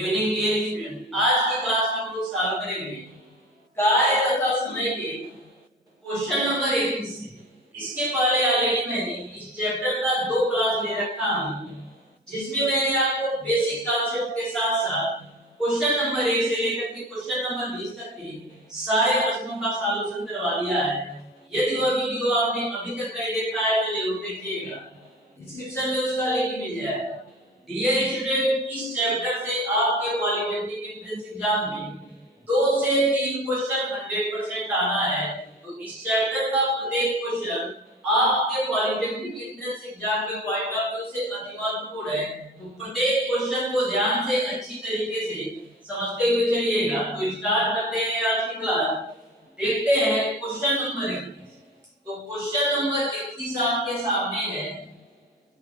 Good evening dear student. आज की class में हम लोग सॉल्व करेंगे कार्य तथा समय के क्वेश्चन नंबर 21 से। इसके पहले ऑलरेडी मैंने इस चैप्टर का 2 क्लास ले रखा हूं, जिसमें मैंने आपको बेसिक कॉन्सेप्ट के साथ साथ क्वेश्चन नंबर 1 से लेकर के क्वेश्चन नंबर 20 तक के सारे प्रश्नों का सॉल्यूशन करवा दिया है। यदि वह वीडियो आपने अभी तक नहीं देखा है तो जरूर देखिएगा, डिस्क्रिप्शन में उसका लिंक मिल जाएगा। डियर स्टूडेंट, इस चैप्टर से आपके पॉलिटेक्निक एंट्रेंस एग्जाम में 2 से 3 क्वेश्चन 100% आना है। तो इस चैप्टर का प्रत्येक क्वेश्चन आपके पॉलिटेक्निक एंट्रेंस एग्जाम के पॉइंट ऑफ व्यू से अति महत्वपूर्ण है। तो प्रत्येक क्वेश्चन को ध्यान से अच्छी तरीके से समझते हुए चलिएगा। तो स्टार्ट करते हैं आज की क्लास। देखते हैं क्वेश्चन नंबर 21। तो क्वेश्चन नंबर 21 आपके सामने है,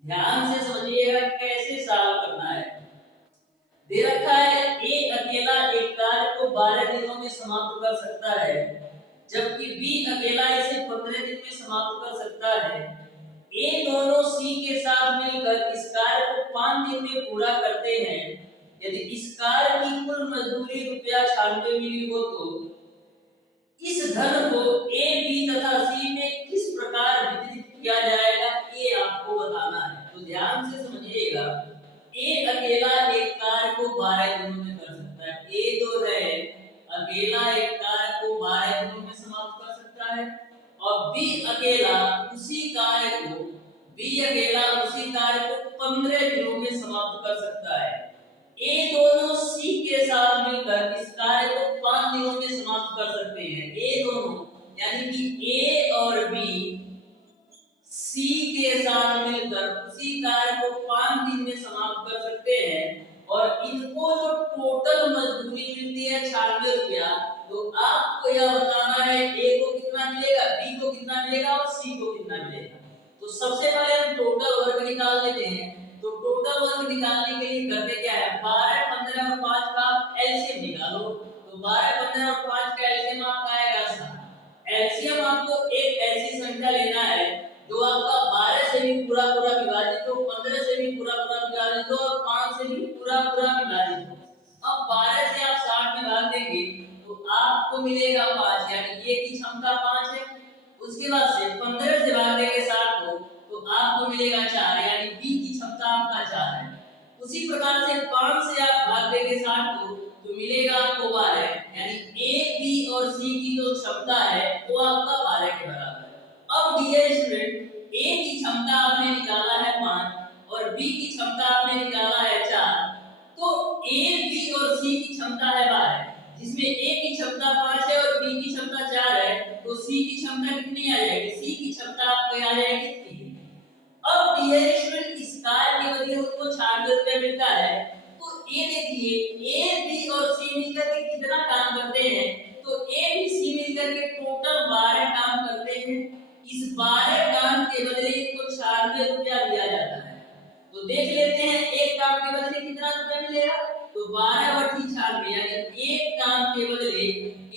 ध्यान से समझिएगा कैसे सॉल्व करना है। दे रखा है ए अकेला एक कार्य को 12 दिनों में समाप्त कर सकता है, जबकि बी अकेला इसे 15 दिन में समाप्त कर सकता है। ए दोनों सी के साथ मिलकर इस कार्य को 5 दिन में पूरा करते हैं। यदि इस कार्य की कुल मजदूरी ₹96 मिली हो तो इस धन को ए बी तथा सी में किस प्रकार वितरित किया जाएगा, ये आपको बताना है। तो ध्यान से समझिएगा। ए अकेला एक कार्य को 12 दिनों में कर सकता है। ए जो है अकेला एक कार्य को 12 दिनों में समाप्त कर सकता है, और बी अकेला उसी कार्य को 15 दिनों में समाप्त कर सकता है। ए दोनों सी के साथ मिलकर इस कार्य को 5 दिनों में समाप्त कर सकते हैं। ए दोनों यानी कि ए और बी सी के साथ मिलकर उसी कार्य को 5 दिन में समाप्त कर सकते हैं, और इनको जो टोटल मजदूरी मिलती है ₹96, तो आपको यह बताना है ए को कितना मिलेगा, बी को कितना मिलेगा और सी को कितना मिलेगा। तो सबसे पहले हम टोटल वर्क निकाल लेते हैं। तो टोटल वर्क निकालने के लिए करते क्या है, 12, 15 और 5 का एलसीएम निकालो। तो 12, 15 और 5 का एलसीएम आपका आएगा 7। एलसीएम आपको एक ऐसी संख्या लेना है जो आपका 12 से भी पूरा विभाजित हो, 15 से भी पूरा विभाजित हो और 5 से भी पूरा विभाजित हो। अब 12 से आप 60 में भाग देंगे तो आपको मिलेगा 5, यानी ए की क्षमता 5 है। उसके बाद से 15 से भाग देंगे 60 को तो आपको मिलेगा 4, यानी बी की क्षमता आपका 4 है। उसी प्रकार से 5 से आप भाग देंगे 60 को तो मिलेगा आपको 12, यानी ए बी और सी की जो क्षमता है वो आपका 12 के बराबर है। अब डियर स्टूडेंट, ए की क्षमता आपने निकाला है 5 और बी की क्षमता आपने निकाला है 4, तो ए बी और सी की क्षमता है 12, जिसमें ए की क्षमता 5 है और बी की क्षमता 4 है। तो सी की क्षमता कितनी आ जाएगी, सी की क्षमता आपको आ जाएगी 3। अब डियर स्टूडेंट, इस कार्य के बदले उसको ₹96 मिलता है। तो ये देखिए ए बी और सी मिलकर के कितना काम करते हैं, तो ए बी सी मिलकर के टोटल 12 काम करते हैं। इस 12 काम के बदले इसको ₹96 दिया जाता है। तो देख लेते हैं एक काम के बदले कितना रुपया मिलेगा। तो 12/96 यानी एक काम के बदले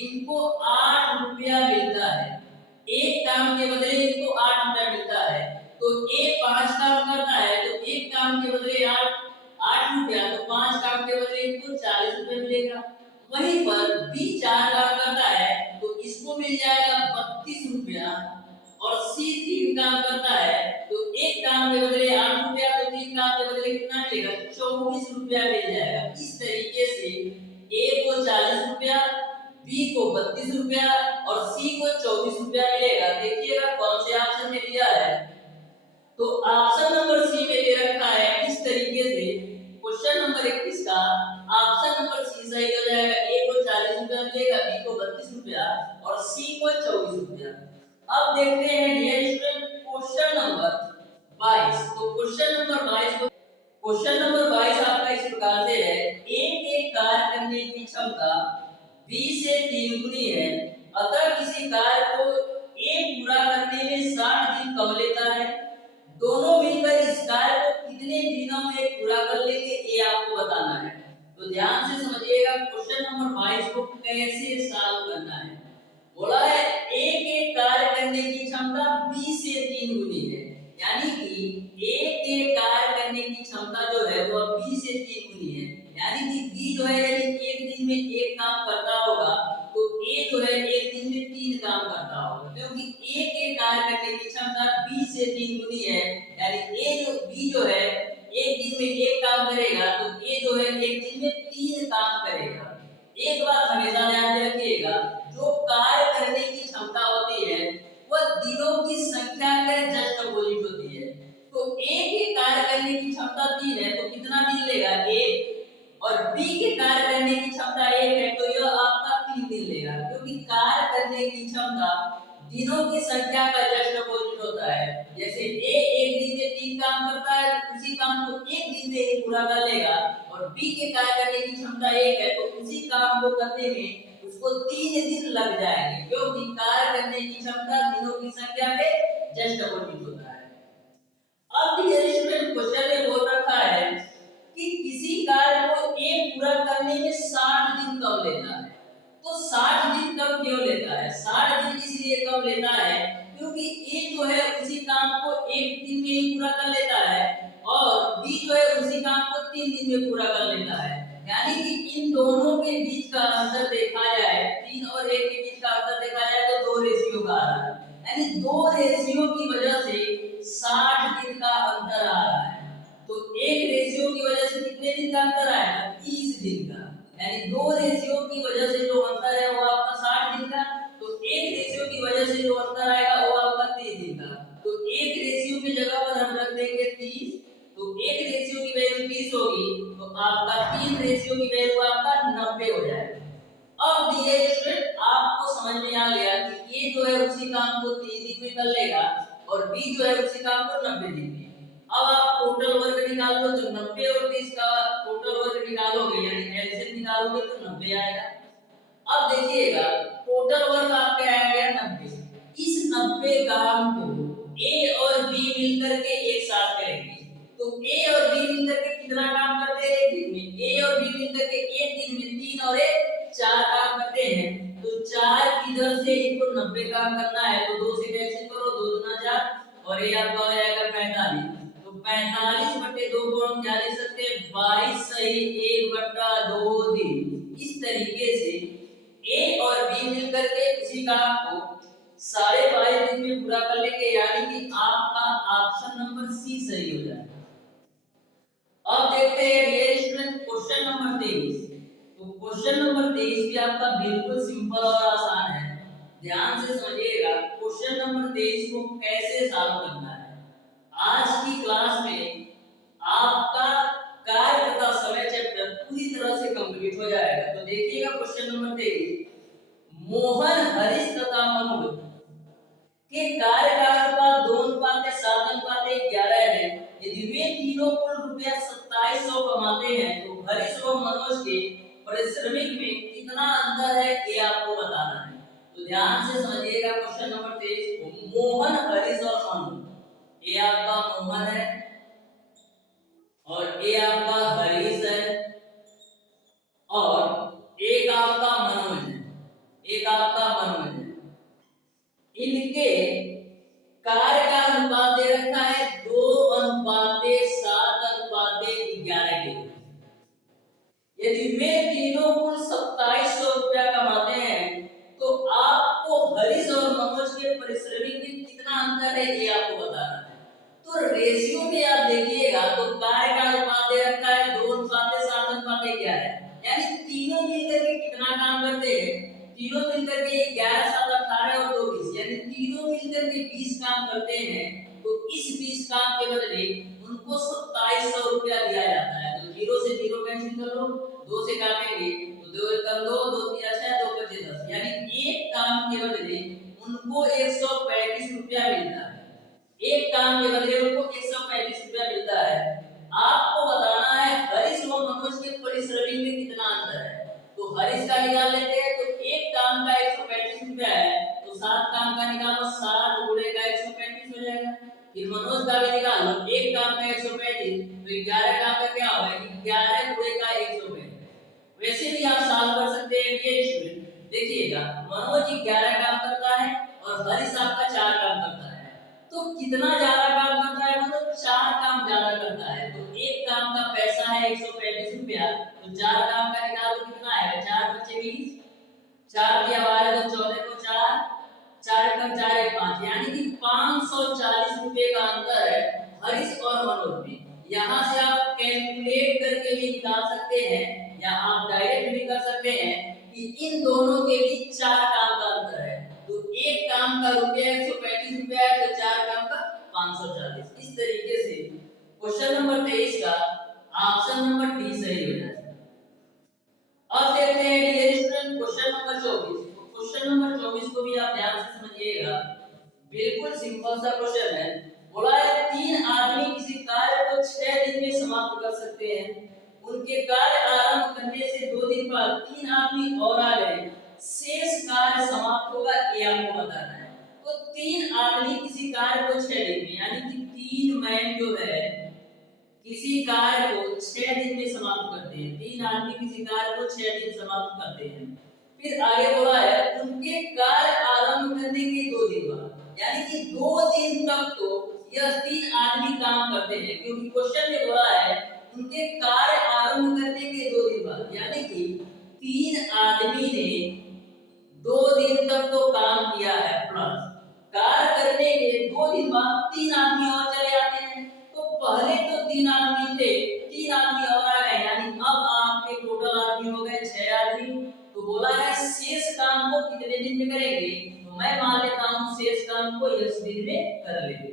इनको ₹8 मिलता है। एक काम के बदले इनको ₹8 मिलता है। तो ए 5 काम करता है तो एक काम के बदले 8 रुपया, तो 5 काम के बदले इनको ₹40 मिलेगा। वहीं पर बी 4 काम करता है तो इसको मिल जाएगा ₹32, और सी 3 काम करता है तो एक काम के बदले ₹8, तो 3 काम के बदले कितना मिलेगा, ₹24 मिल जाएगा। इस तरीके से ए को ₹40, बी को ₹32 और सी को ₹24 मिलेगा। देखिएगा कौन से ऑप्शन में दिया है। तो ऑप्शन नंबर सी में दे रखा है इस तरीके से। क्वेश्चन नंबर 21 का ऑप्शन नंबर सी सही हो जाएगा। ए को ₹40 मिलेगा, बी को ₹32 और सी को ₹24। अब देखते हैं डियर स्टूडेंट क्वेश्चन नंबर 22। तो क्वेश्चन नंबर 22 आपका इस प्रकार से है, ए के कार्य करने की क्षमता बी से 3 गुनी है, अतः किसी कार्य को ए पूरा करने में 60 दिन कम लेता है। दोनों मिलकर इस कार्य को कितने दिनों में पूरा कर लेंगे, ये आपको बताना है। तो ध्यान से समझिएगा क्वेश्चन नंबर 22 को कैसे सॉल्व करना है। बोला है ए के कार्य करने की क्षमता बी से 3 गुनी है, यानी कि ए के कार्य करने की क्षमता जो है वो बी से 3 गुनी है, यानी कि बी जो है यदि एक दिन में एक काम करता होगा तो ए जो है एक दिन में 3 काम करता होगा, क्योंकि ए के कार्य करने की क्षमता बी से 3 गुनी है। यानी ए जो बी जो है एक दिन में एक काम करेगा तो ए जो है एक दिन में 3 काम करेगा। एक बात हमेशा ध्यान में रखिएगा, जो कार्य करने की क्षमता होती है वह दिनों की संख्या के जस्ट अपोजिट होती है। तो ए के कार्य करने की क्षमता 3 है तो कितना दिन लेगा 1, और बी के कार्य करने की क्षमता 1 है तो यह आपका 3 दिन लेगा, क्योंकि कार्य करने की क्षमता दिनों की संख्या का जस्ट अपोजिट होता है। जैसे ए एक दिन में 3 काम करता है उसी काम को एक दिन में ही पूरा कर लेगा, और बी के कार्य करने की क्षमता 1 है तो उसी काम को करने में उसको 3 दिन लग जाएंगे, क्योंकि कार्य करने की क्षमता दिनों की संख्या के जस्ट अपोजिट होता है। अब ये स्टूडेंट क्वेश्चन में बोल रखा है कि किसी कार्य को ए पूरा करने में 60 दिन कब लेता है। तो 60 दिन कब क्यों लेता है? 60 दिन इसलिए कब लेता है क्योंकि ए जो है उसी काम को एक दिन में ही पूरा कर लेता है और बी जो है उसी काम को 3 दिन में पूरा कर लेता है। यानी कि इन दोनों के बीच का अंतर देखा जाए, 3 और 1 के बीच का अंतर देखा जाए तो 2 रेशियो का आ रहा है। यानी 2 रेशियो की वजह से 60 दिन का अंतर आ रहा है। तो एक रेशियो की वजह से कितने दिन का अंतर आएगा? 30 दिन का। यानी 2 रेशियो की वजह से जो अंतर है वो आपका 60 दिन का, तो एक रेशियो की वजह से जो अंतर आएगा वो आपका 30 दिन का। तो एक रेशियो की जगह पर हम रख देंगे 30, तो एक रेशियो की वैल्यू 30 होगी तो आपका 3 रेशियो की वैल्यू आपका 90 हो जाएगा। अब दिए स्टूडेंट आपको समझ में आ गया कि ए जो है उसी काम को 30 दिन में कर लेगा और बी जो है उसी काम को 90 दिन में। अब आप टोटल वर्क निकाल लो तो 90 और 30 का टोटल वर्क निकालोगे यानी एलसीएम निकालोगे तो 90 आएगा। अब देखिएगा टोटल वर्क आपका आ गया 90। इस 90 काम को ए और बी मिलकर के एक साथ करेंगे। तो ए और बी मिलकर के कितना काम करते हैं एक दिन में? ए और बी मिलकर के एक दिन में 3 और 1 4 काम करते हैं। तो 4 की इधर से इनको 90 काम करना है तो 2 से कैंसिल करो, 2 दूना 4 और ये आपका हो जाएगा 45। तो 45/2 को हम क्या लिख सकते हैं? 22 सही 1/2 दिन। इस तरीके से ए और बी मिलकर के उसी काम को 22.5 दिन में पूरा कर लेंगे, यानी कि आपका ऑप्शन नंबर सी सही हो जाएगा। अब देखते हैं डियर स्टूडेंट क्वेश्चन नंबर 23। तो क्वेश्चन नंबर 23 भी आपका बिल्कुल सिंपल और आसान है, ध्यान से समझिएगा। क्वेश्चन नंबर 23 को कैसे सॉल्व करना है। आज की क्लास में आपका कार्य तथा समय चैप्टर पूरी तरह से कंप्लीट हो जाएगा। तो देखिएगा क्वेश्चन नंबर 23, मोहन हरीश तथा मनोज के कार्य का अनुपात 2:7:11 है। यदि वे तीनों कुल रुपया 2700 कमाते हैं तो हरीश और मनोज के पारिश्रमिक में कितना अंतर है ये आपको बताना है। तो ध्यान से समझिएगा क्वेश्चन नंबर 23 को। मोहन हरीश और मनोज, ये आपका मोहन है और ये आपका हरीश है और एक आपका मनोज है, एक आपका मनोज है। इनके कार्य का अनुपात दे रखा है 2:7:11 के। यदि वे तीनों कुल 2700 रुपया कमाते हैं तो आपको हरीश और मनोज के पारिश्रमिक में कितना अंतर है ये आपको बताना है। तो रेशियो में आप देखिएगा तो कार्य का अनुपात दे रखा है 2:7:11, यानी तीनों मिलकर के कितना काम करते हैं? तीनों मिलकर के 11 7 18 और 2 20, यानी तीनों मिलकर के 20 काम करते हैं। तो इस 20 काम के बदले उनको 2700 रुपया दिया जाता है। तो 0 से 0 कैंसिल कर लो, 2 से काटेंगे तो 2 कर 2 2 3 6 2 5 10, यानी एक काम के बदले उनको 135 रुपया मिलता है। एक काम के बदले उनको 135 रुपया मिलता है। आपको बताना है हरीश और मनोज के पारिश्रमिक में कितना अंतर है। तो हरीश का निकाल लेते हैं, तो एक काम का 135 रुपया है तो 7 काम का निकालो, 7 गुणे का 135 हो जाएगा। फिर मनोज का भी निकाल लो, एक काम का 135 तो 11 काम का क्या होगा? 11 गुणे का 135। वैसे भी आप सॉल्व कर सकते हैं ये स्टूडेंट। देखिएगा मनोज 11 काम करता है और हरीश आपका 4 काम करता है। तो कितना ज्यादा काम करता है? मतलब 4 काम ज्यादा करता है। तो एक काम का पैसा है 135 रुपया, तो 4 काम 20, 4 दिया हुआ है तो 14 को 4, 4 कम 4 है 5, यानी कि 540 रुपए का अंतर है हरीश और मनोज में। यहाँ से आप कैलकुलेट करके भी निकाल सकते हैं या आप डायरेक्ट भी कर सकते हैं कि इन दोनों के बीच 4 काम का अंतर है। तो एक काम का रुपया 135 रुपया है तो 4 काम का 540। इस तरीके से क्वेश्चन नंबर 23 का ऑप्शन नंबर डी सही हो जाएगा। अब देखते हैं dear student question number 24। Question number 24 को भी आप ध्यान से समझिएगा, बिल्कुल सिंपल सा क्वेश्चन है। बोला है 3 आदमी किसी कार्य को 6 दिन में समाप्त कर सकते हैं। उनके कार्य आरंभ करने से 2 दिन बाद 3 आदमी और आ गए, शेष कार्य समाप्त होगा, ये आपको बताना है। तो 3 आदमी किसी कार्य को 6 दिन में, यानी कि 3 मैन जो है किसी कार्य को 6 दिन में समाप्त करते हैं। 3 आदमी किसी कार्य को 6 दिन समाप्त करते हैं। फिर आगे बोला है उनके कार्य आरंभ करने के 2 दिन बाद, यानी कि 2 दिन तक तो यह 3 आदमी काम करते हैं, क्योंकि क्वेश्चन में बोला है उनके कार्य आरंभ करने के 2 दिन बाद, यानी कि 3 आदमी ने 2 दिन तक तो काम किया है, प्लस कार्य करने के 2 दिन बाद 3 आदमी और चले आते हैं। तो पहले तो 3 आदमी थे, 3 आदमी और आ गए, यानी अब आपके टोटल आदमी हो गए 6 आदमी। तो बोला है शेष काम को कितने दिन में करेंगे, तो मैं मान लेता हूं शेष काम को 10 दिन में कर लेंगे।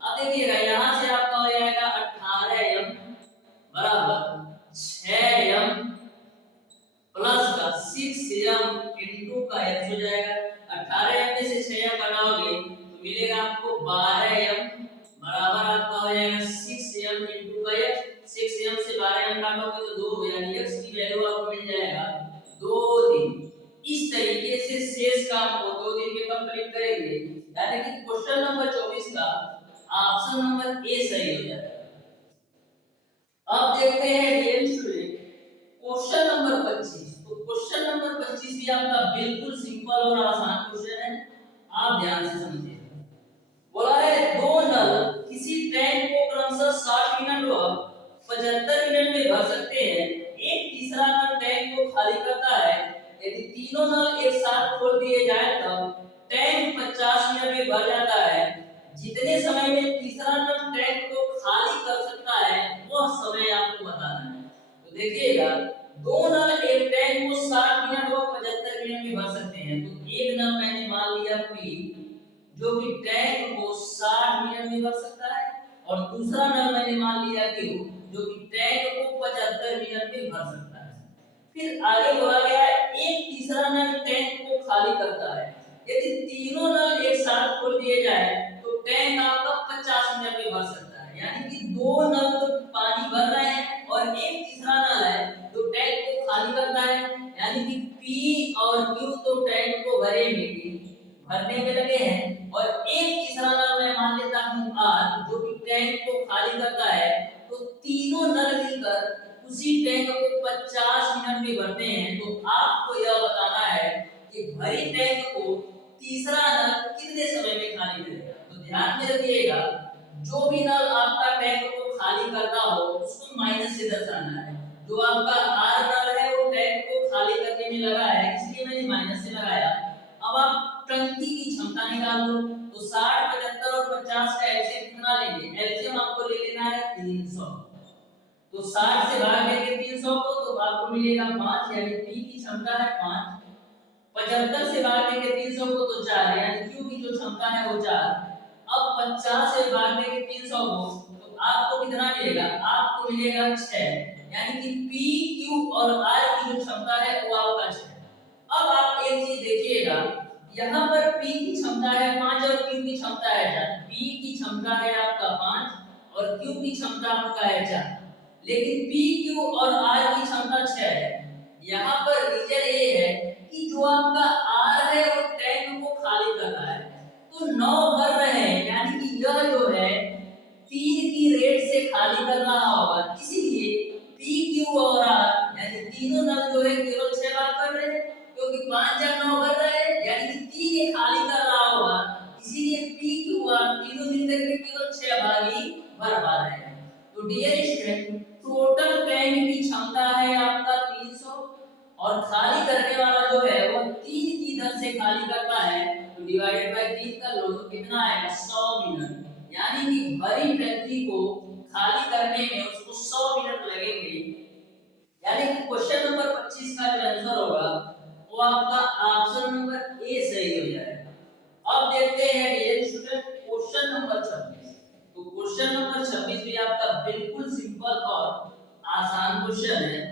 अब देखिएगा यहां से आपका हो जाएगा 18m बराबर 6m प्लस का 6m इनटू का x हो जाएगा। 18m में से 6m घटाओगे तो मिलेगा आपको 12m बराबर आपका हो जाएगा 6m इनटू का x। 6m से 12m काटोगे तो 2, यानी x की वैल्यू आपको मिल जाएगा 2 दिन। इस तरीके से शेष काम को 2 दिन में कंप्लीट करेंगे, यानी कि क्वेश्चन नंबर 24 का ऑप्शन नंबर ए सही हो जाएगा। अब देखते हैं डियर स्टूडेंट क्वेश्चन नंबर 25। तो क्वेश्चन नंबर 25 भी आपका बिल्कुल सिंपल और आसान क्वेश्चन है, आप ध्यान से समझिए। बोला है 2 नल किसी टैंक को क्रमशः 60 मिनट और 75 मिनट में भर सकते हैं। एक तीसरा नल टैंक को खाली करता है। यदि तीनों नल एक साथ खोल दिए जाए तब टैंक 50 मिनट में भर जाता है। जितने समय में तीसरा नल टैंक को खाली कर सकता है वह समय आपको बताना है। तो देखिएगा 2 नल एक टैंक को 60 मिनट और 75 मिनट में भर सकते हैं। तो एक नल मैंने मान लिया P जो कि टैंक को 60 मिनट में भर सकता है, और दूसरा नल मैंने मान लिया Q जो कि टैंक को 75 मिनट में भर सकता है। फिर आगे बोला गया है एक तीसरा नल टैंक को खाली करता है। यदि तीनों नल एक साथ खोल दिए जाए तो टैंक आपका 50 मिनट में भर सकता है, यानी कि 2 नल तो पानी भर रहे हैं और एक तीसरा नल है जो टैंक को खाली करता है, यानी कि P और Q तो टैंक को भरने में लगे हैं, और एक तीसरा नल मैं मान लेता हूं R जो कि टैंक को खाली करता है। तो तीनों नल मिलकर उसी टैंक को 50 मिनट में भरते हैं। तो आपको यह बताना है कि भरी टैंक को तीसरा नल कितने समय में खाली करेगा। तो ध्यान में रखिएगा जो भी नल आपका टैंक को खाली करता हो उसको माइनस से दर्शाना है। जो आपका R नल है वो टैंक को खाली करने में लगा है, इसलिए मैंने माइनस से लगाया। अब आप टंकी की क्षमता निकाल लो। तो 60, 75 और 50 का एलसीएम कितना लेंगे, एलसीएम आपको ले लेना है 300। तो 60 से भाग देंगे 300 को तो आपको मिलेगा 5, यानी P की क्षमता है 5। 75 से भाग देंगे 300 को तो 4, यानी Q की जो क्षमता है वो 4। अब 50 से भाग देंगे 300 को तो आपको कितना मिलेगा, आपको मिलेगा 6, यानी कि P, Q और R की जो क्षमता है वो आपका 6। अब आप एक चीज देखिएगा, यहाँ पर P की क्षमता है 5 और Q की क्षमता है 4। P की क्षमता है आपका 5 और Q की क्षमता आपका है 4, लेकिन P, Q और R की क्षमता 6 है। यहाँ पर रीजन ये है कि जो आपका R है वो टैंक को खाली कर रहा है, तो 9 भर रहे हैं, यानी कि यह जो है 3 की रेट से खाली कर रहा होगा, इसीलिए P, Q और R यानी तीनों नल जो है केवल 6 बार कर रहे हैं, क्योंकि 5 जब 9 भर रहे हैं यानी कि 3 ये खाली कर रहा होगा, इसीलिए P, Q, R तीनों मिलकर के केवल 6 भाग ही भर पा रहे हैं। तो डियर स्टूडेंट टोटल टैंक की क्षमता है आपका 300 और खाली करने वाला घंटे खाली करना है तो डिवाइडेड बाय 3 कर लो तो कितना आएगा 100 मिनट। यानी कि भरी टंकी को खाली करने में उसको 100 मिनट लगेंगे। यानी कि क्वेश्चन नंबर 25 का जो आंसर होगा वो आपका ऑप्शन नंबर ए सही हो जाएगा। अब देखते हैं डियर स्टूडेंट क्वेश्चन नंबर 26। तो क्वेश्चन नंबर 26 भी आपका बिल्कुल सिंपल और आसान क्वेश्चन है।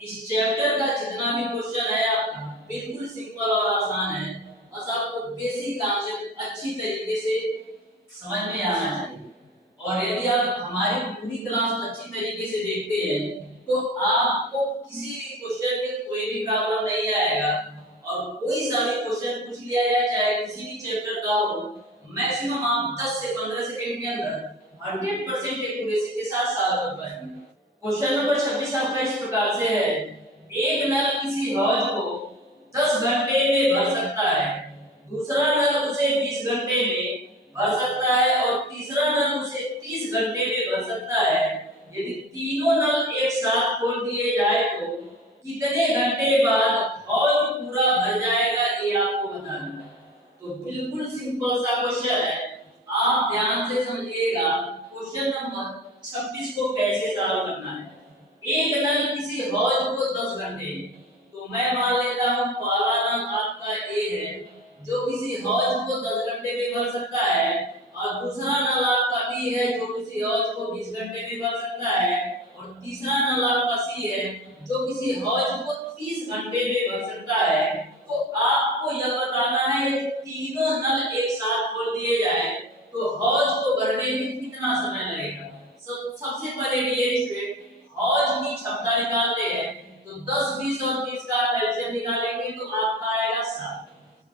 इस चैप्टर का जितना भी क्वेश्चन है आपका बिल्कुल सिंपल और आसान है, बस आपको बेसिक कॉन्सेप्ट अच्छी तरीके से समझ में आना चाहिए। और यदि आप हमारी पूरी क्लास अच्छी तरीके से देखते हैं तो आपको किसी भी क्वेश्चन में कोई भी प्रॉब्लम नहीं आएगा। और कोई सा भी क्वेश्चन पूछ लिया जाए चाहे किसी भी चैप्टर का हो, मैक्सिमम आप 10 से 15 सेकंड के अंदर 100% एक्यूरेसी के साथ सॉल्व कर पाएंगे। क्वेश्चन नंबर 26 आपका इस प्रकार से है, एक नल किसी हौज को 10 घंटे में भर सकता है, दूसरा नल उसे 20 घंटे में भर सकता है और तीसरा नल उसे 30 घंटे में भर सकता है। यदि तीनों नल एक साथ खोल दिए जाए तो कितने घंटे बाद हौज पूरा भर जाएगा, ये आपको बताना है। तो बिल्कुल सिंपल सा क्वेश्चन है, आप ध्यान से समझिएगा। क्वेश्चन नंबर 26 को कैसे सॉल्व करना है। एक नल किसी हौज को 10 घंटे, तो मैं मान लेता हूं पहला नल आपका ए है जो किसी हौज को 10 घंटे में भर सकता है और दूसरा नल आपका बी है जो किसी हौज को 20 घंटे में भर सकता है और तीसरा नल आपका सी है जो किसी हौज को 30 घंटे में भर सकता है। तो आपको यह बताना है कि तीनों नल एक साथ खोल दिए जाए तो हौज को भरने में कितना समय लगेगा। सबसे पहले डियर स्टूडेंट हौज की क्षमता निकालते हैं, तो 10, 20 और 30 का एलसीएम निकालेंगे तो आपका आएगा 7।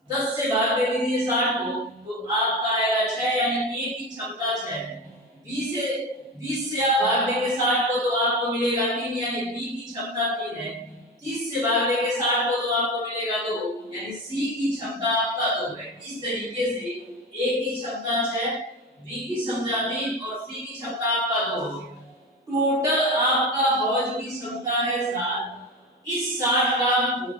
10 से भाग दे दीजिए 60 को तो आपका आएगा 6, यानी ए की क्षमता 6 है। 20 से आप भाग देंगे 60 को तो आपको मिलेगा 3, यानी बी की क्षमता 3 है। 30 से भाग देंगे 60 को तो आपको मिलेगा 2, यानी सी की क्षमता आपका 2 है। इस तरीके से ए की क्षमता 6, बी की क्षमता 3 और सी की क्षमता आपका 2 हो गया। टोटल आपका हौज की क्षमता है 7। इस 60 काम को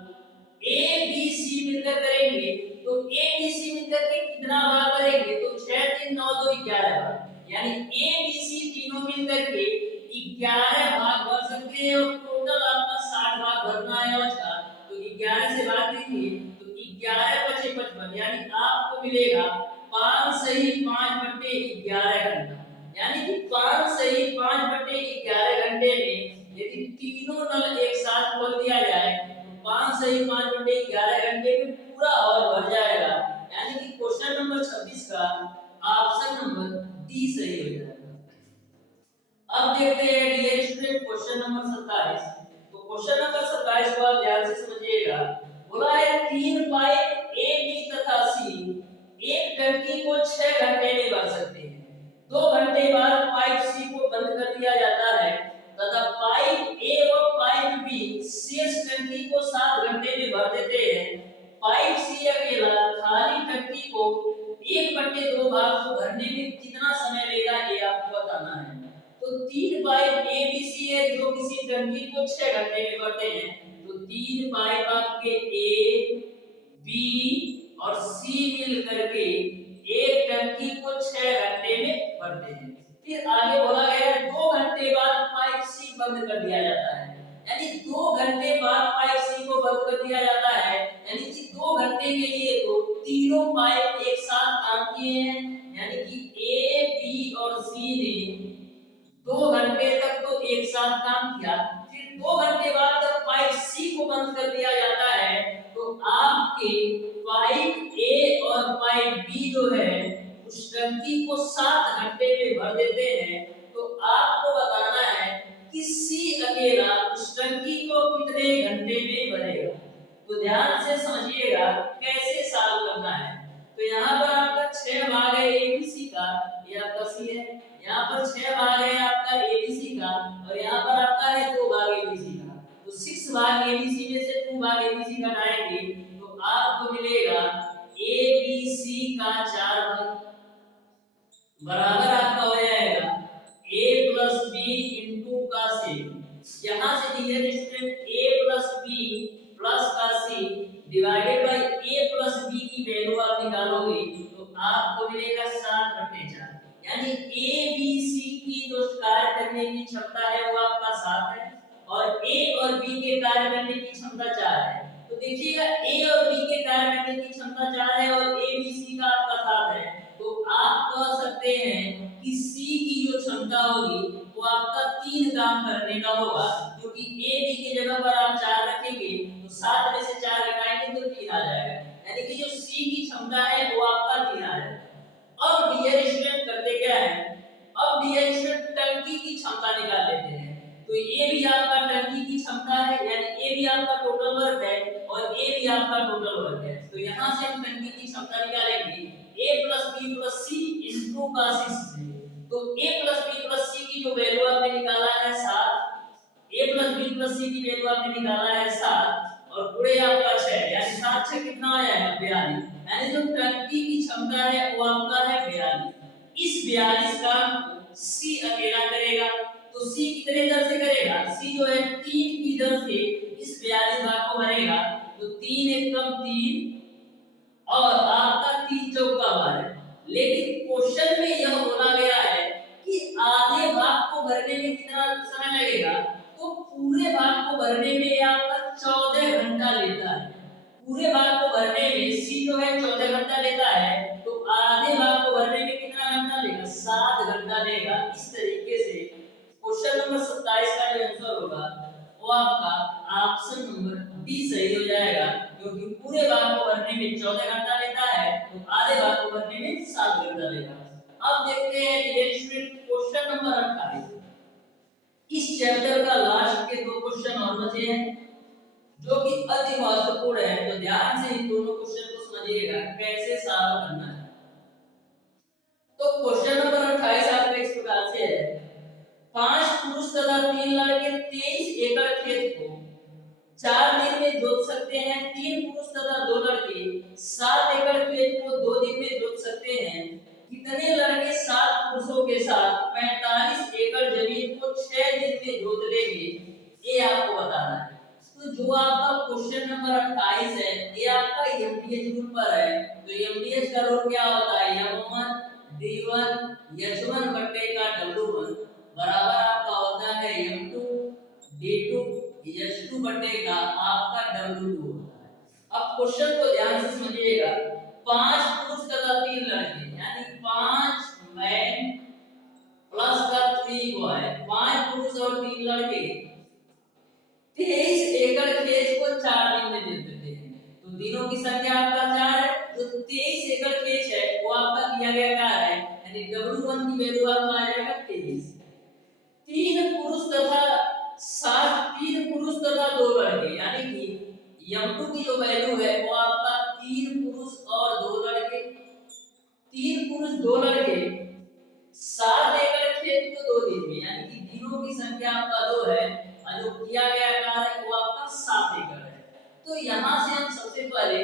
ए बी सी मिलकर करेंगे तो ए बी सी मिलकर के कितना भाग करेंगे तो 6 3 9 2 11 भाग, यानी ए बी सी तीनों मिलकर के 11 भाग भर सकते हैं और टोटल आपका 60 भाग भरना है हौज का। तो 11 से भाग दीजिए तो 11 बचे 55, यानी आपको मिलेगा 5 सही 5 बटे 11 घंटा। यानी कि 5 सही 5 बटे 11 घंटे में यदि तीनों नल एक साथ खोल दिया जाए तो 5 सही 5 बटे 11 घंटे में पूरा हौज भर जाएगा। यानी कि क्वेश्चन नंबर 26 का ऑप्शन नंबर डी सही हो जाएगा। अब देखते हैं डियर स्टूडेंट क्वेश्चन नंबर 27। तो क्वेश्चन नंबर 27 को आप ध्यान से समझिएगा। बोला है 3 पाइप ए बी तथा सी एक टंकी को 6 घंटे में भर सकते हैं। 2 घंटे बाद पाइप सी को बंद कर दिया जाता है तथा पाइप ए और पाइप बी शेष टंकी को 7 घंटे में भर देते हैं। पाइप सी अकेला खाली टंकी को 1/2 भाग को भरने में कितना समय लेगा, ये आपको बताना है। तो 3 पाइप ए बी सी है जो किसी टंकी को 6 घंटे में भरते हैं, तो 3 पाइप आपके ए बी और सी मिल करके एक टंकी को 6 घंटे में भरते हैं। फिर आगे बोला गया 2 घंटे बाद पाइप सी बंद कर दिया जाता है, यानी 2 घंटे बाद पाइप सी को बंद कर दिया जाता है, यानी कि 2 घंटे के लिए तो तीनों पाइप एक साथ काम किए हैं, यानी कि ए बी और सी ने 2 घंटे तक तो एक साथ काम किया। फिर 2 घंटे बाद जब पाइप सी को बंद कर दिया जाता है तो आपके पाइप ए और पाइप बी जो है उस टंकी को 7 घंटे में भर देते हैं। तो आपको बताना है कि सी अकेला उस टंकी को कितने घंटे में भरेगा। तो ध्यान से समझिएगा कैसे सॉल्व करना है। तो यहाँ पर आपका 6 भाग है एबीसी का, ये आपका सी है। यहाँ पर 6 भाग है आपका एबीसी का और यहाँ पर आपका है 2 भाग एबीसी का। तो 6 भाग एबीसी में से 2 भाग एबीसी घटाएंगे तो आपको मिलेगा एबीसी का 4 भाग बराबर आपका हो जाएगा a प्लस बी इंटू का सी। यहाँ से dear student a plus B plus का C divided by a plus value आप निकालोगे तो आपको मिलेगा 7/4, यानी ए बी सी की जो कार्य करने की क्षमता है वो आपका 7 है और ए और बी के कार्य करने की क्षमता 4 है। तो देखिएगा ए और बी के कार्य करने की क्षमता 4 है और ए बी सी का आपका 7 है, तो आप कह सकते हैं कि सी की जो क्षमता होगी वो आपका 3 काम करने का होगा, क्योंकि ए बी की जगह पर आप 4 रखेंगे तो 7 में से 4 घटाएंगे तो 3 आ जाएगा, यानी कि जो सी की क्षमता है वो आपका 3 आ जाएगा। अब डियर स्टूडेंट करते क्या है, अब डियर स्टूडेंट टंकी की क्षमता निकाल लेते हैं। तो ये भी आपका टंकी की क्षमता है, यानी ए भी आपका टोटल वर्क है और ए भी आपका टोटल वर्क है। तो यहाँ से हम टंकी की क्षमता निकालेंगे a + b + c * cos से। तो a + b + c की जो वैल्यू आपने निकाला है 7, a + b + c की वैल्यू आपने निकाला है 7 और पूरे आपका 6, यानी 7 6 कितना आ जाएगा 42, यानी जो टंकी की क्षमता है वो आपका है 42। इस 42 का c अकेला करेगा, तो c कितने दर से करेगा, c जो है 3 की दर से इस 42 भाग को भरेगा, तो 3 एकम 3 और आपका 3 चौका 12। लेकिन क्वेश्चन में यह बोला गया है कि आधे भाग को भरने में कितना समय लगेगा, तो पूरे भाग को भरने में आपका 14 घंटा लेता है। पूरे भाग को भरने में सी जो है 14 घंटा लेता है, तो आधे भाग को भरने में कितना घंटा लेगा, 7 घंटा लेगा। इस तरीके से क्वेश्चन नंबर 27 का जो आंसर होगा वो आपका ऑप्शन नंबर डी सही हो जाएगा, क्योंकि पूरे भाग को भरने में 14 घंटा लेता है तो आधे भाग को भरने में 7 घंटा लेगा। अब देखते हैं क्वेश्चन नंबर 28। इस चैप्टर का लास्ट के 2 क्वेश्चन और बचे हैं जो कि अति महत्वपूर्ण है, तो ध्यान से इन दोनों क्वेश्चन को समझिएगा कैसे सॉल्व करना है। तो क्वेश्चन नंबर 28 आपका इस प्रकार से है, 5 पुरुष तथा 3 लड़के 23 एकड़ खेत को 4 दिन में जोत सकते हैं। 3 पुरुष तथा 2 लड़के 7 एकड़ खेत को 2 दिन में जोत सकते हैं। कितने लड़के 7 पुरुषों के साथ 45 एकड़ जमीन को 6 दिन में जोत लेंगे, ये आपको बताना है। तो जो आपका क्वेश्चन नंबर 28 है ये आपका एमडीएच रूल पर है। तो एमडीएच का रूल क्या होता है, m1 d1 h1 बटे का w1 बराबर आपका होता है m2 d2 h2 बटे का आपका w2 होता है। अब क्वेश्चन को ध्यान से समझिएगा, 5 पुरुष तथा 3 लड़के, यानी 5 मैन प्लस का 3 बॉय, 5 पुरुष और 3 लड़के 23 एकड़ खेत को 4 दिन में जोत देते हैं। तो दिनों की संख्या आपका 4 है, तो 23 एकड़ खेत है वो आपका दिया गया क्या है, यानी w1 की वैल्यू आपका आ जाएगा 23। 3 पुरुष तथा 2 लड़के, यानी कि m2 की जो वैल्यू है वो आपका 3 पुरुष और 2 लड़के, 3 पुरुष 2 लड़के 7 एकड़ खेत को 2 दिन में, यानी कि दिनों की संख्या आपका 2 है और जो किया गया कार्य है वो आपका 7 एकड़ है। तो यहाँ से हम सबसे पहले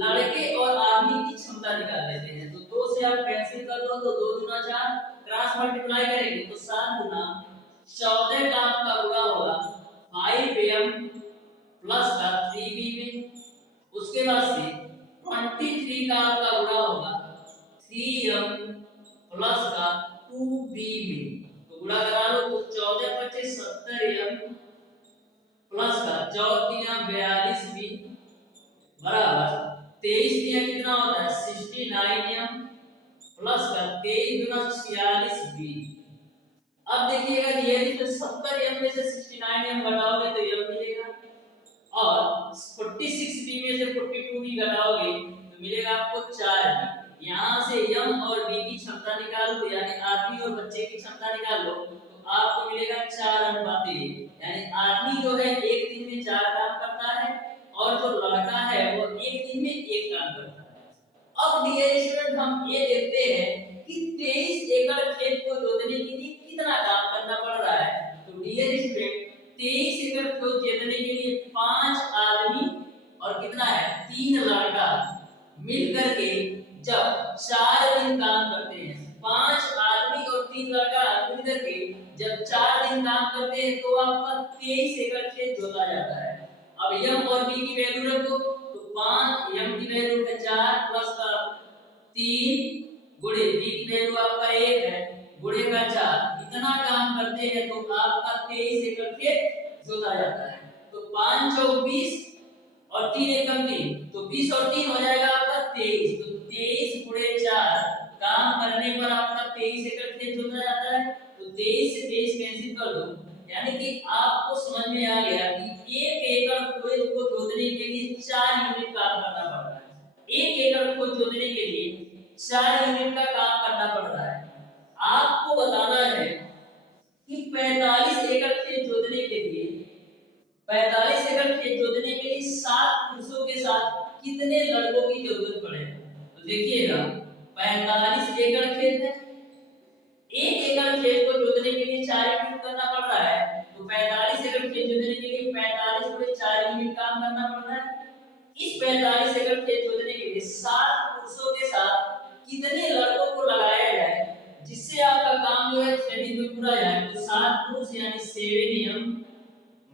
लड़के और आदमी की क्षमता निकाल लेते हैं। तो 2 से आप कैंसिल कर दो तो 2 दूना 4, क्रॉस मल्टीप्लाई करेंगे तो 7 गुना 14 का आपका गुणा होगा 5m प्लस का 3b में, उसके बाद से 23 का आपका गुणा होगा 3m प्लस का 2b में, तो गुणा करा लो तो 14 25 70m प्लस का 4 42b बराबर 23 दिया कितना होता है 69m प्लस का 23 गुना 46b। अब देखिएगा ये तो 70m में से 69m घटाओगे तो m मिलेगा और 46b में से 42b घटाओगे तो मिलेगा आपको 4b। यहाँ से m और b की क्षमता निकाल लो, यानी आदमी और बच्चे की क्षमता निकाल लो तो आपको मिलेगा 4/3, यानी आदमी जो है एक दिन में 4 काम करता है और जो लड़का है वो एक दिन में 1 काम करता है। अब डियर स्टूडेंट हम ये देखते हैं कि 23 एकड़ खेत को जोतने के लिए कितना काम करना पड़ रहा है। तो डियर स्टूडेंट 23 एकड़ खेत जोतने के लिए 5 आदमी और कितना है 3 लड़का मिल करके जब 4 दिन काम करते हैं, 5 आदमी और 3 लड़का मिल करके जब 4 दिन काम करते हैं तो आपका 23 एकड़ खेत जोता जाता है। अब m और b की वैल्यू रखो तो 5 m की वैल्यू है 4 1 है गुणे का 4, इतना काम करते हैं तो आपका 23 एकड़ खेत जोता जाता है। तो 5 चौक 20 और 3 एकम 3, तो 20 और 3 हो जाएगा आपका 23। तो 23 गुणे 4 काम करने पर आपका 23 एकड़ खेत जोता जाता है। तो 23 से 23 कैंसिल कर दो, यानी कि आपको समझ में आ गया कि 1 एकड़ खेत को जोतने के लिए 4 यूनिट काम करना पड़ रहा है। 1 एकड़ को जोतने के लिए 4 यूनिट का काम करना पड़ रहा है। आपको बताना है कि 45 एकड़ खेत जोतने के लिए 45 एकड़ खेत जोतने के लिए 7 पुरुषों के साथ कितने लड़कों की जरूरत पड़ेगी। तो देखिएगा 45 एकड़ खेत है, 1 एकड़ खेत को जोतने के लिए 4 यूनिट करना पड़ रहा है। तो 45 एकड़ खेत जोतने के लिए 45 गुणे 4 यूनिट काम करना पड़ रहा है। इस 45 एकड़ खेत जोतने के लिए 7 पुरुषों के साथ कितने लड़कों को लगाया जाए जिससे आपका काम जो है 6 दिन में पूरा जाए। तो 7 पुरुष यानी 7 एम,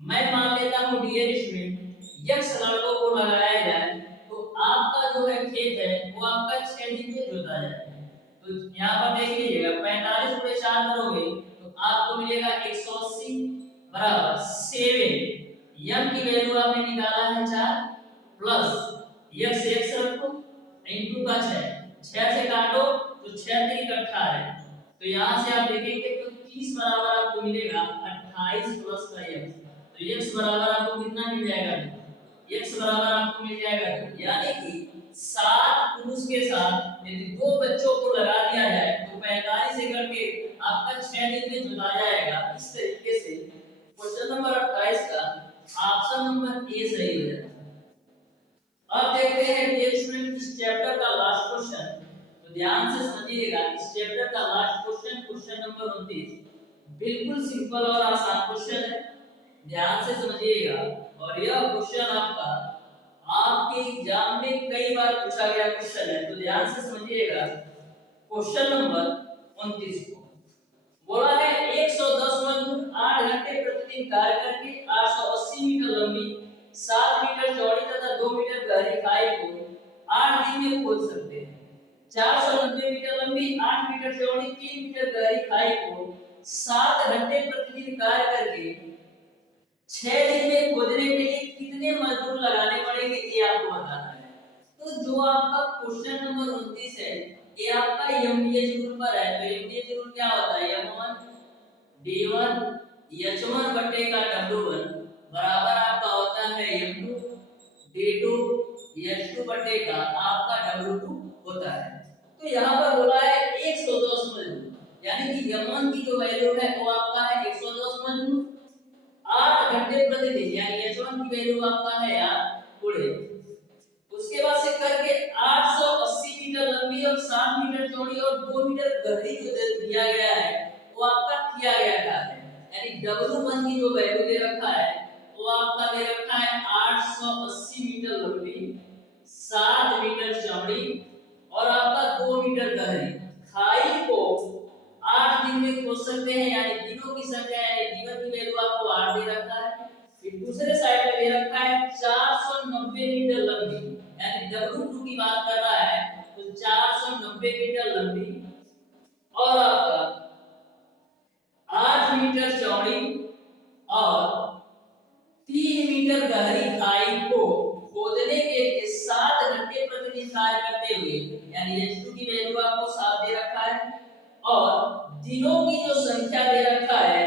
मैं मान लेता हूं डियर स्टूडेंट यक्स लड़कों को लगाया जाए तो आपका जो है खेत है वो आपका 6 दिन में जोता जाएगा। तो यहाँ पर देख लीजिएगा 45 गुणे 4 करोगे तो आपको मिलेगा 180 बराबर 7 एम की वैल्यू आपने निकाला है 4 प्लस यक्स एक्स रखो इनटू का 6 से काटो तो 6 3 18। तो यहाँ से आप देखेंगे तो 30 बराबर आपको मिलेगा 28 प्लस का x। तो x बराबर आपको कितना मिल जाएगा, x बराबर आपको मिल जाएगा यानी कि 7 पुरुष के साथ यदि 2 बच्चों को लगा दिया जाए तो 45 एकड़ के आपका 6 दिन में जुता जाएगा। इस तरीके से क्वेश्चन नंबर 28 का ऑप्शन नंबर ए सही हो जाएगा। अब देखते हैं डियर स्टूडेंट इस चैप्टर का लास्ट क्वेश्चन। तो ध्यान से समझिएगा इस चैप्टर का लास्ट क्वेश्चन क्वेश्चन नंबर 29 बिल्कुल सिंपल और आसान क्वेश्चन है, ध्यान से समझिएगा। और यह क्वेश्चन आपके एग्जाम में कई बार पूछा गया क्वेश्चन है। तो ध्यान से समझिएगा क्वेश्चन नंबर 29 को बोला है 110 मजदूर 8 घंटे प्रतिदिन कार्य करके 880 मीटर लंबी 7 मीटर चौड़ी तथा 2 मीटर गहरी खाई को 8 दिन में खोद सकते हैं। 490 मीटर लंबी 8 मीटर चौड़ी 3 मीटर गहरी खाई को 7 घंटे प्रतिदिन कार्य करके 6 दिन में खोदने के लिए कितने मजदूर लगाने पड़ेंगे ये आपको बताना है। तो जो आपका क्वेश्चन नंबर 29 है ये आपका एमडीएच रूल पर है। तो एमडीएच रूल क्या होता है, m1 d1 h1 बटे का w1 बराबर आपका होता है m2 d2 h2 बटे का आपका w2 होता है। तो यहाँ पर बोला है 110 मजदूर यानी कि m1 की जो वैल्यू है वो आपका है 110 मजदूर 8 घंटे प्रतिदिन यानी h1 की वैल्यू आपका है 8 गुणे उसके बाद से करके 880 मीटर लंबी और 7 मीटर चौड़ी और 2 मीटर गहरी जो दिया गया है वो आपका किया गया था यानी W1 की जो वैल्यू दे रखा है वो आपका दे रखा है 880 मीटर लंबी 7 मीटर चौड़ी और आपका 2 मीटर गहरी खाई को 8 दिन में खोद सकते हैं यानी दिनों की संख्या यानी d1 की वैल्यू आपको 8 दे रखा है। फिर दूसरे साइड पे दे रखा है 490 मीटर लंबी यानी W2 की बात कर रहा है तो 490 मीटर लंबी और आपका 8 मीटर चौड़ी और 3 मीटर गहरी खाई को खोदने के लिए 7 घंटे प्रतिदिन कार्य करते हुए यानी H2 की वैल्यू आपको 7 दे रखा है और दिनों की जो संख्या दे रखा है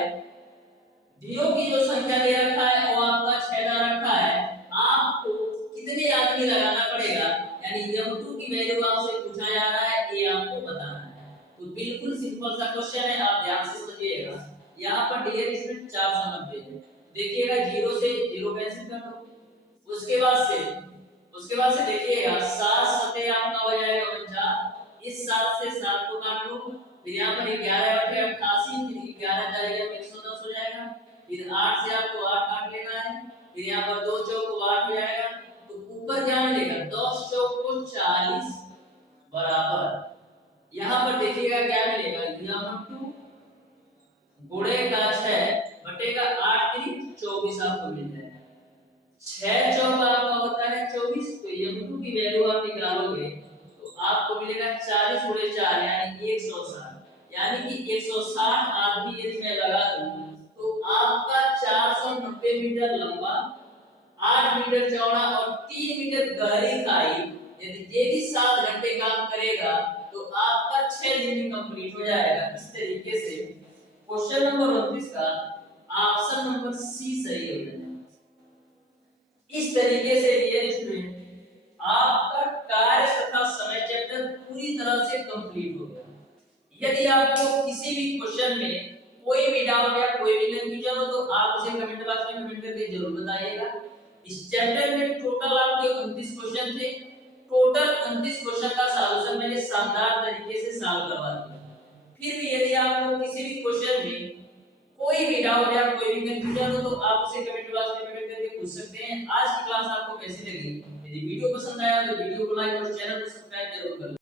वो आपका 6 दे रखा है। आपको कितने आदमी लगाना पड़ेगा यानी m2 की वैल्यू आपसे पूछा जा रहा है ये आपको बताना है। तो बिल्कुल सिंपल सा क्वेश्चन है, आप ध्यान से समझिएगा। यहाँ पर डियर स्टूडेंट 490 है, देखिएगा 0 से 0 कैंसिल कर दो। उसके बाद से देखिएगा 7 सते आपका हो जाएगा 49, इस 7 से 7 को काट लो, फिर यहाँ पर 11 8 88, फिर 11 जाएगा 110 हो जाएगा, फिर 8 से आपको 8 काट लेना है, फिर यहाँ पर 2 चौक को 8 हो जाएगा तो ऊपर क्या मिलेगा 10 चौक को 40 बराबर यहाँ पर देखिएगा क्या मिलेगा यहाँ 2 गुणे का 6 बटे का 8 3 24 आपको मिल जाएगा। 6 चौक आपका होता है 24, तो m2 की वैल्यू आप निकालोगे तो आपको मिलेगा 40 गुणे 4 यानी 160। यानी कि 160 आदमी यदि मैं लगा दूं तो आपका 490 मीटर लंबा, 8 मीटर चौड़ा और 3 मीटर गहरी खाई यदि ये भी 7 घंटे काम करेगा तो आपका 6 दिन में कंप्लीट हो जाएगा। इस तरीके से क्वेश्चन नंबर 29 का ऑप्शन नंबर सी सही हो जाएगा। इस तरीके से डियर स्टूडेंट आपका कार्य तथा समय चैप्टर पूरी तरह से कंप्लीट हो गया। यदि आपको किसी भी क्वेश्चन में कोई भी डाउट या कोई भी कंफ्यूजन हो तो आप उसे कमेंट बॉक्स में कमेंट करके जरूर बताइएगा। इस चैप्टर में टोटल आपके 29 क्वेश्चन थे। टोटल 29 क्वेश्चन का सॉल्यूशन मैंने शानदार तरीके से सॉल्व करवा दिया। फिर भी यदि आपको किसी भी क्वेश्चन में कोई भी डाउट या कोई भी कंफ्यूजन हो तो आप उसे कमेंट बॉक्स में कमेंट करके पूछ सकते हैं। आज की क्लास आपको कैसी लगी? यदि वीडियो पसंद आया तो वीडियो को लाइक और चैनल को सब्सक्राइब जरूर कर लें।